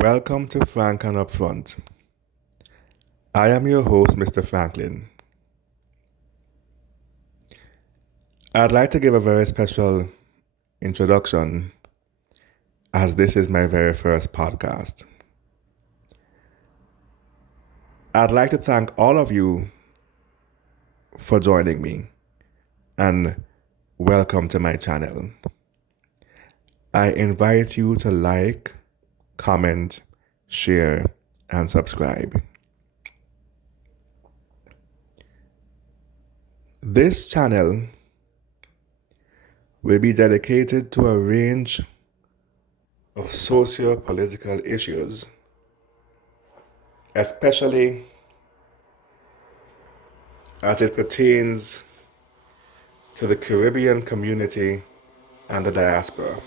Welcome to Frank and Upfront. I am your host, Mr. Franklin. I'd like to give a very special introduction as this is my very first podcast. I'd like to thank all of you for joining me and welcome to my channel. I invite you to like, comment, share, and subscribe. This channel will be dedicated to a range of socio-political issues, especially as it pertains to the Caribbean community and the diaspora.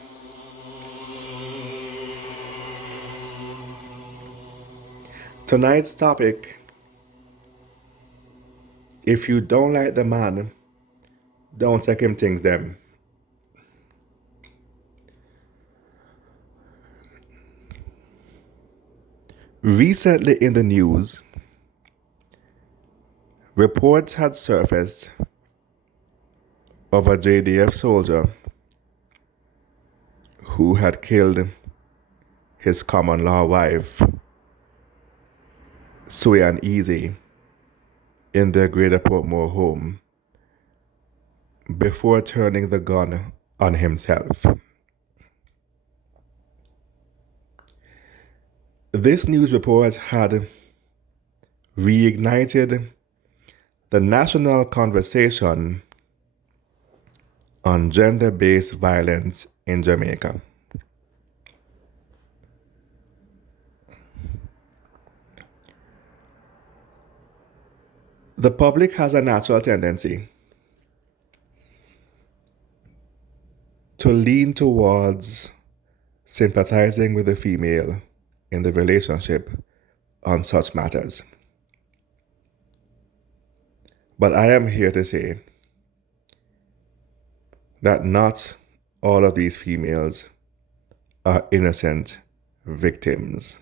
Tonight's topic: if you don't like the man, don't take him things them. Recently in the news, reports had surfaced of a JDF soldier who had killed his common law wife, Sue and Easy, in their Greater Portmore home before turning the gun on himself. This news report had reignited the national conversation on gender-based violence in Jamaica. The public has a natural tendency to lean towards sympathizing with the female in the relationship on such matters. But I am here to say that not all of these females are innocent victims.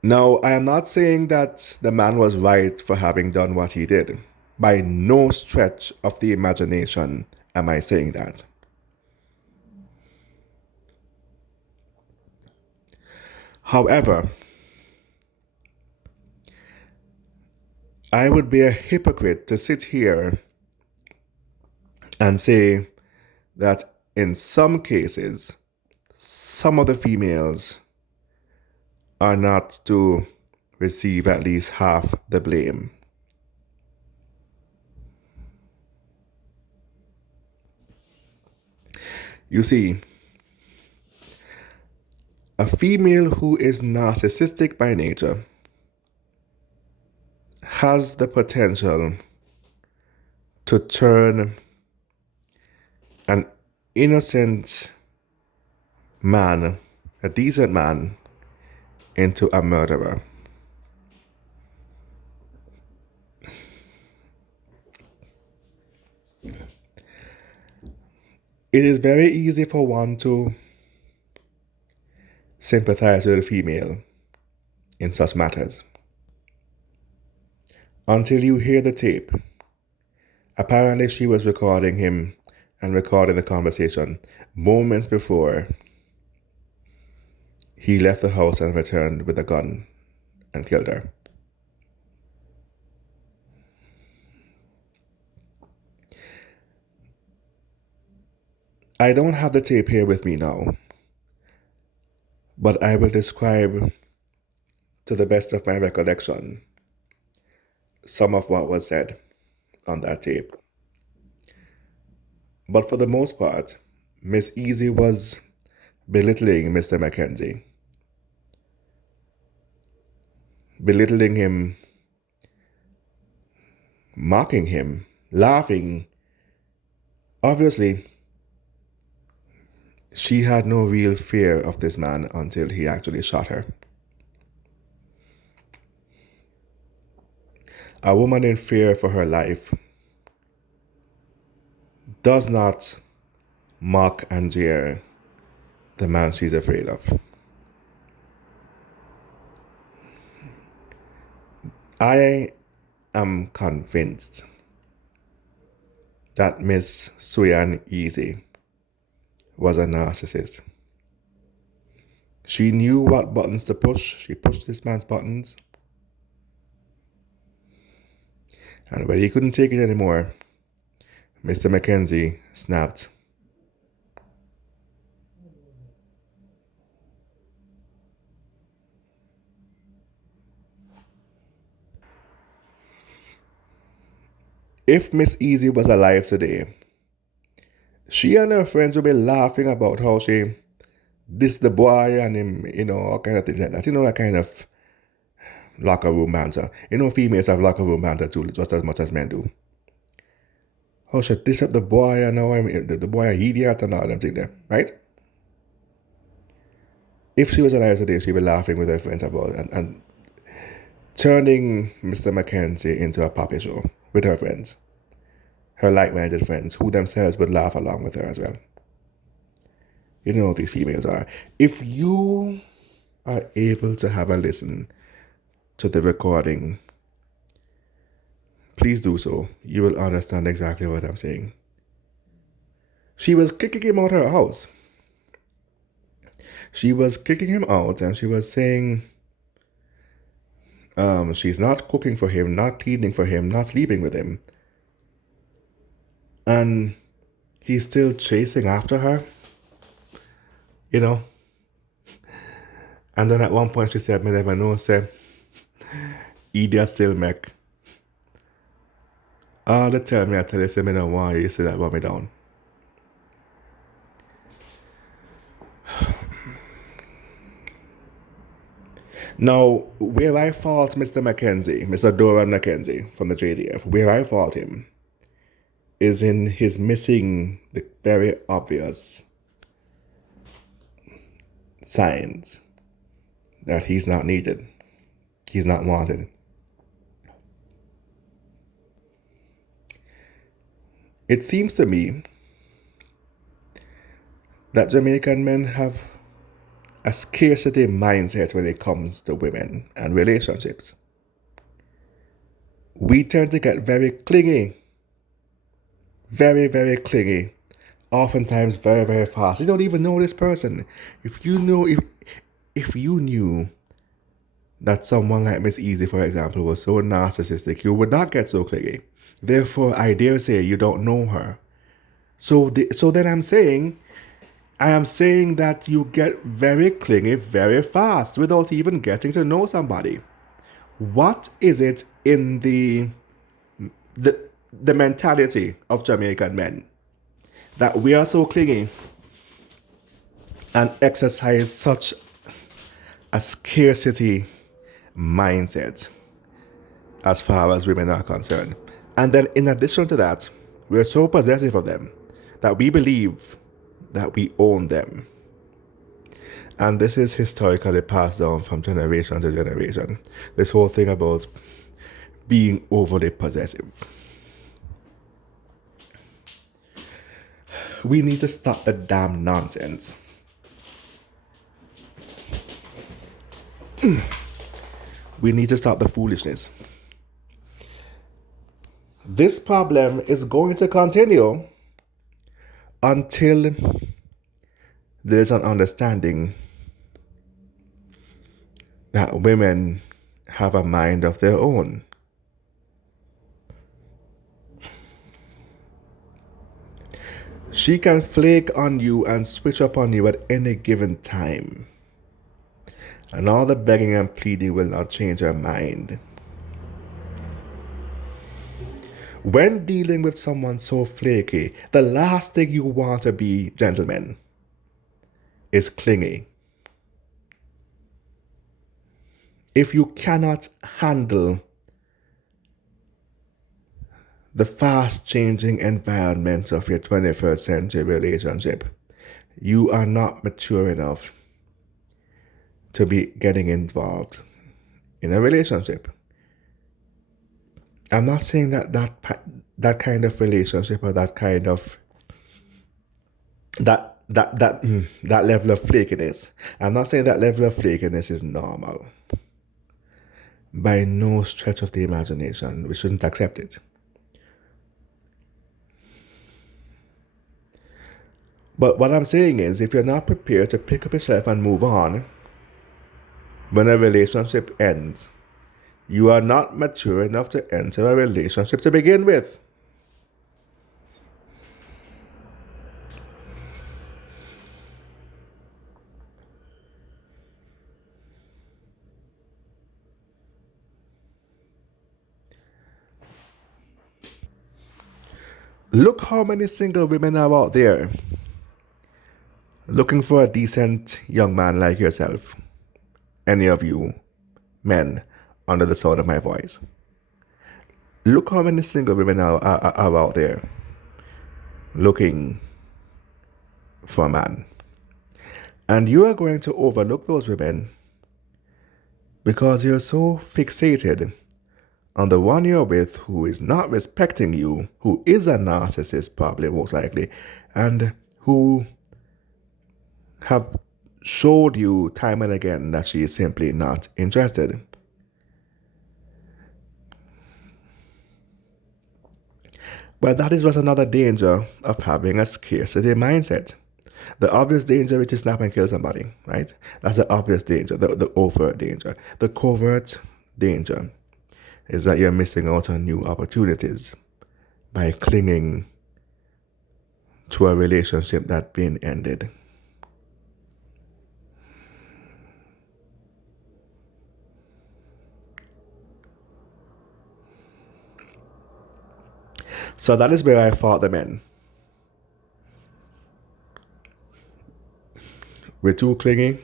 Now, I am not saying that the man was right for having done what he did. By no stretch of the imagination am I saying that. However, I would be a hypocrite to sit here and say that in some cases, some of the females are not to receive at least half the blame. You see, a female who is narcissistic by nature has the potential to turn an innocent man, a decent man, into a murderer. It is very easy for one to sympathize with a female in such matters until you hear the tape. Apparently, she was recording him and recording the conversation moments before he left the house and returned with a gun and killed her. I don't have the tape here with me now, but I will describe, to the best of my recollection, some of what was said on that tape. But for the most part, Miss Easy was belittling Mr. Mackenzie, belittling him, mocking him, laughing. Obviously, she had no real fear of this man until he actually shot her. A woman in fear for her life does not mock and jeer the man she's afraid of. I am convinced that Miss Suyan Easy was a narcissist. She knew what buttons to push. She pushed this man's buttons. And when he couldn't take it anymore, Mr. Mackenzie snapped. If Miss Easy was alive today, she and her friends would be laughing about how she dissed the boy and him, all kind of things like that. That kind of locker room banter. Females have locker room banter too, just as much as men do. Oh, she diss up the boy and now the boy an idiot and all them things there, right? If she was alive today, she'd be laughing with her friends about it and turning Mr. Mackenzie into a puppet show with her friends. Her like-minded friends, who themselves would laugh along with her as well. You know what these females are. If you are able to have a listen to the recording, please do so. You will understand exactly what I'm saying. She was kicking him out of her house. She was kicking him out and she was saying she's not cooking for him, not cleaning for him, not sleeping with him. And he's still chasing after her, And then at one point she said, "Me never know, say, idiot still make. All the time I tell you, say, me don't want you to say that about me down." Now, where I fault Mr. Mackenzie, Mr. Doran Mackenzie from the JDF, where I fault him is in his missing the very obvious signs that he's not needed, he's not wanted. It seems to me that Jamaican men have a scarcity mindset when it comes to women and relationships. We tend to get very clingy, very, very clingy, oftentimes very, very fast. You don't even know this person. If you knew that someone like Miss Easy, for example, was so narcissistic, you would not get so clingy. Therefore, I dare say you don't know her. So then I am saying that you get very clingy very fast without even getting to know somebody. What is it in the mentality of Jamaican men that we are so clingy and exercise such a scarcity mindset as far as women are concerned? And then in addition to that, we are so possessive of them that we believe that we own them. And this is historically passed down from generation to generation. This whole thing about being overly possessive. We need to stop the damn nonsense. We need to stop the foolishness. This problem is going to continue until there's an understanding that women have a mind of their own. She can flake on you and switch up on you at any given time. And all the begging and pleading will not change her mind. When dealing with someone so flaky, the last thing you want to be, gentlemen, is clingy. If you cannot handle the fast-changing environment of your 21st century relationship, you are not mature enough to be getting involved in a relationship. I'm not saying that kind of relationship or that kind of that level of flakiness. I'm not saying that level of flakiness is normal. By no stretch of the imagination. We shouldn't accept it. But what I'm saying is, if you're not prepared to pick up yourself and move on when a relationship ends, you are not mature enough to enter a relationship to begin with. Look how many single women are out there looking for a decent young man like yourself. Any of you men under the sound of my voice. Look how many single women are out there looking for a man. And you are going to overlook those women because you're so fixated on the one you're with who is not respecting you, who is a narcissist, probably most likely, and who have showed you time and again that she is simply not interested. But that is just another danger of having a scarcity mindset. The obvious danger is to snap and kill somebody, right? That's the obvious danger, the overt danger. The covert danger is that you're missing out on new opportunities by clinging to a relationship that's been ended. So that is where I fought the men. We're too clingy,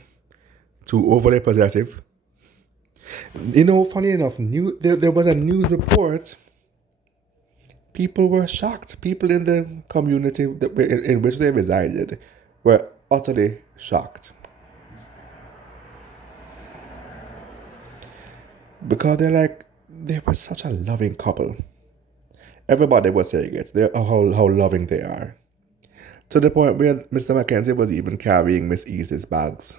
too overly possessive. You know, funny enough, there was a news report. People were shocked. People in the community in which they resided were utterly shocked. Because they were such a loving couple. Everybody was saying it. How loving they are. To the point where Mr. Mackenzie was even carrying Miss Easy's bags,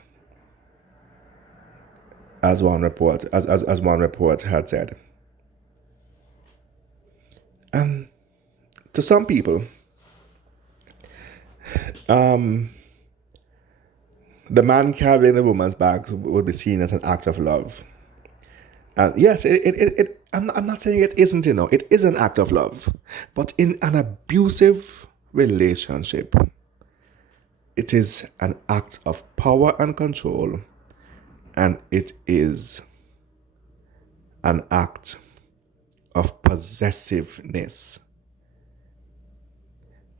as one report had said. And to some people, the man carrying the woman's bags would be seen as an act of love. And yes, I'm not saying it isn't, it is an act of love. But in an abusive relationship, it is an act of power and control, and it is an act of possessiveness.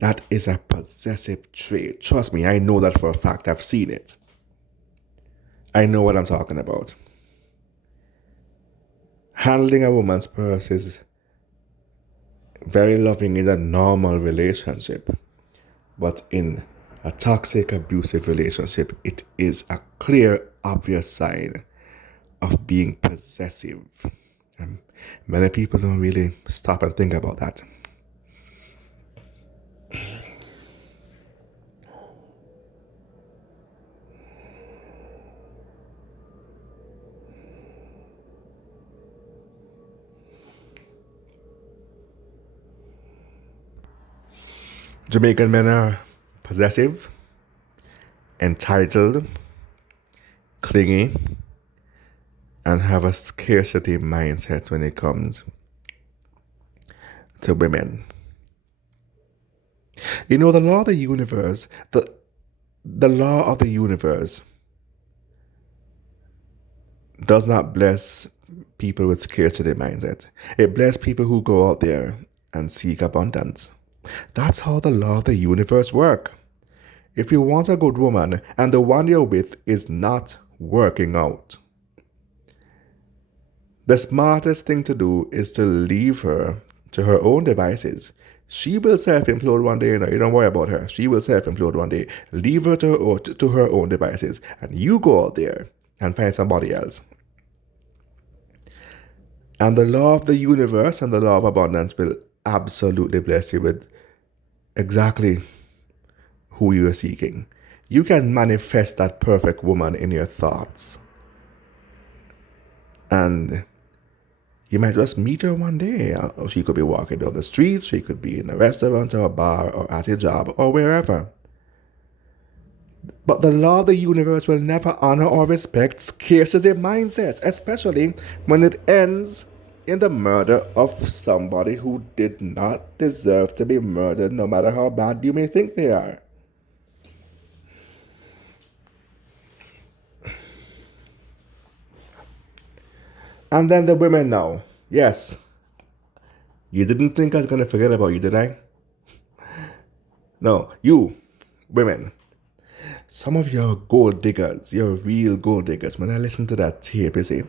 That is a possessive trait. Trust me, I know that for a fact. I've seen it. I know what I'm talking about. Handling a woman's purse is very loving in a normal relationship, but in a toxic, abusive relationship, it is a clear, obvious sign of being possessive. And many people don't really stop and think about that. Jamaican men are possessive, entitled, clingy, and have a scarcity mindset when it comes to women. You know, the law of the universe, the law of the universe does not bless people with scarcity mindset. It blesses people who go out there and seek abundance. That's how the law of the universe works. If you want a good woman and the one you're with is not working out, the smartest thing to do is to leave her to her own devices. She will self-implode one day, you don't worry about her. She will self-implode one day. Leave her to her own devices, and you go out there and find somebody else. And the law of the universe and the law of abundance will absolutely bless you with exactly who you're seeking. You can manifest that perfect woman in your thoughts. And you might just meet her one day. She could be walking down the street, she could be in a restaurant or a bar or at a job or wherever. But the law of the universe will never honor or respect scarcity mindsets, especially when it ends in the murder of somebody who did not deserve to be murdered, no matter how bad you may think they are. And then the women now. Yes. You didn't think I was going to forget about you, did I? No, you, women. Some of you are gold diggers. You're real gold diggers. When I listen to that tape, you see,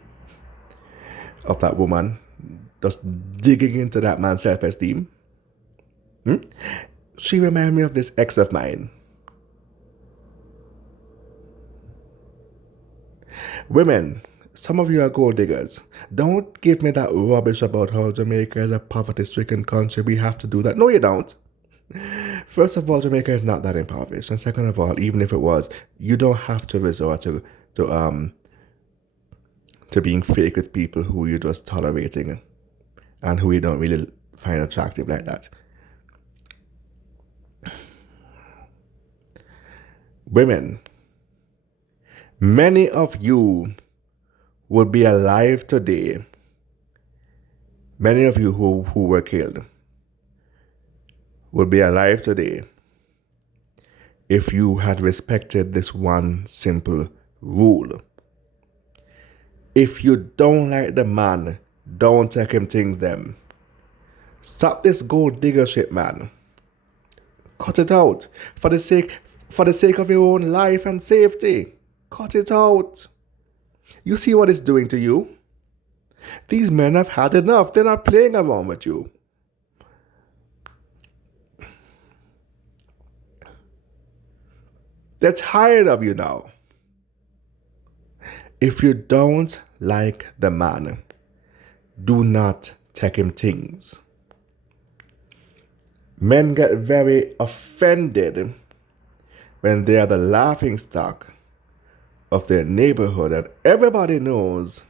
of that woman just digging into that man's self-esteem, she reminded me of this ex of mine. Women, some of you are gold diggers. Don't give me that rubbish about how Jamaica is a poverty-stricken country. We have to do that. No, you don't. First of all, Jamaica is not that impoverished. And second of all, even if it was, you don't have to resort to being fake with people who you're just tolerating and who you don't really find attractive like that. Women, many of you would be alive today. Many of you who were killed would be alive today if you had respected this one simple rule. If you don't like the man, don't take him things them. Stop this gold digger shit, man. Cut it out for the sake of your own life and safety. Cut it out. You see what it's doing to you? These men have had enough. They're not playing around with you. They're tired of you now. If you don't like the man, do not take him things. Men get very offended when they are the laughing stock of their neighborhood and everybody knows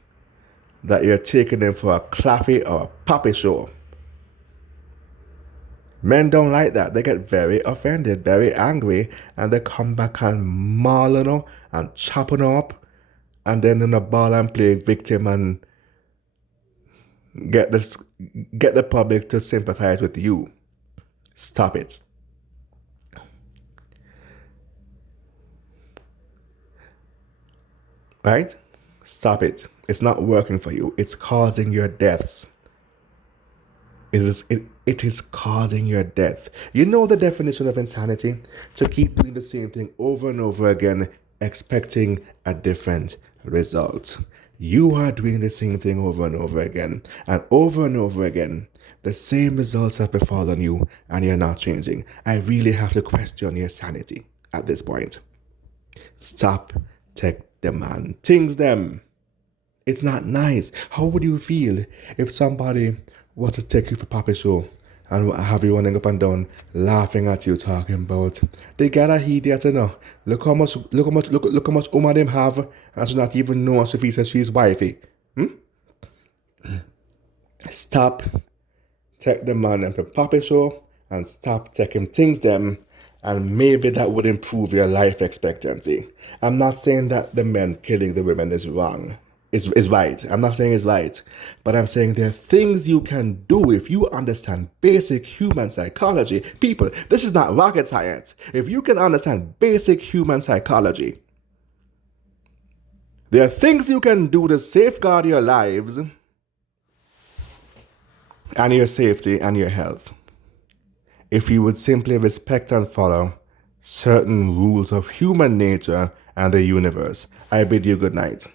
that you're taking them for a claffy or a puppy show. Men don't like that. They get very offended, very angry, and they come back and maul her and chop her up, and then in a ball and play victim and get the public to sympathize with you. Stop it. Right? Stop it. It's not working for you. It's causing your deaths. It is causing your death. You know the definition of insanity? To keep doing the same thing over and over again, expecting a different result. You are doing the same thing over and over again. And over again, the same results have befallen you and you're not changing. I really have to question your sanity at this point. Stop, take the man, things them. It's not nice. How would you feel if somebody was to take you for Papi show and have you running up and down, laughing at you, talking about they got a idiot, you know. Look how much woman them have, and she not even know as if he says she's wifey. Stop, take the man and for Papi show, and stop taking things them, and maybe that would improve your life expectancy. I'm not saying that the men killing the women is wrong. Is right. I'm not saying it's right. But I'm saying there are things you can do if you understand basic human psychology. People, this is not rocket science. If you can understand basic human psychology, there are things you can do to safeguard your lives and your safety and your health. If you would simply respect and follow certain rules of human nature and the universe. I bid you good night.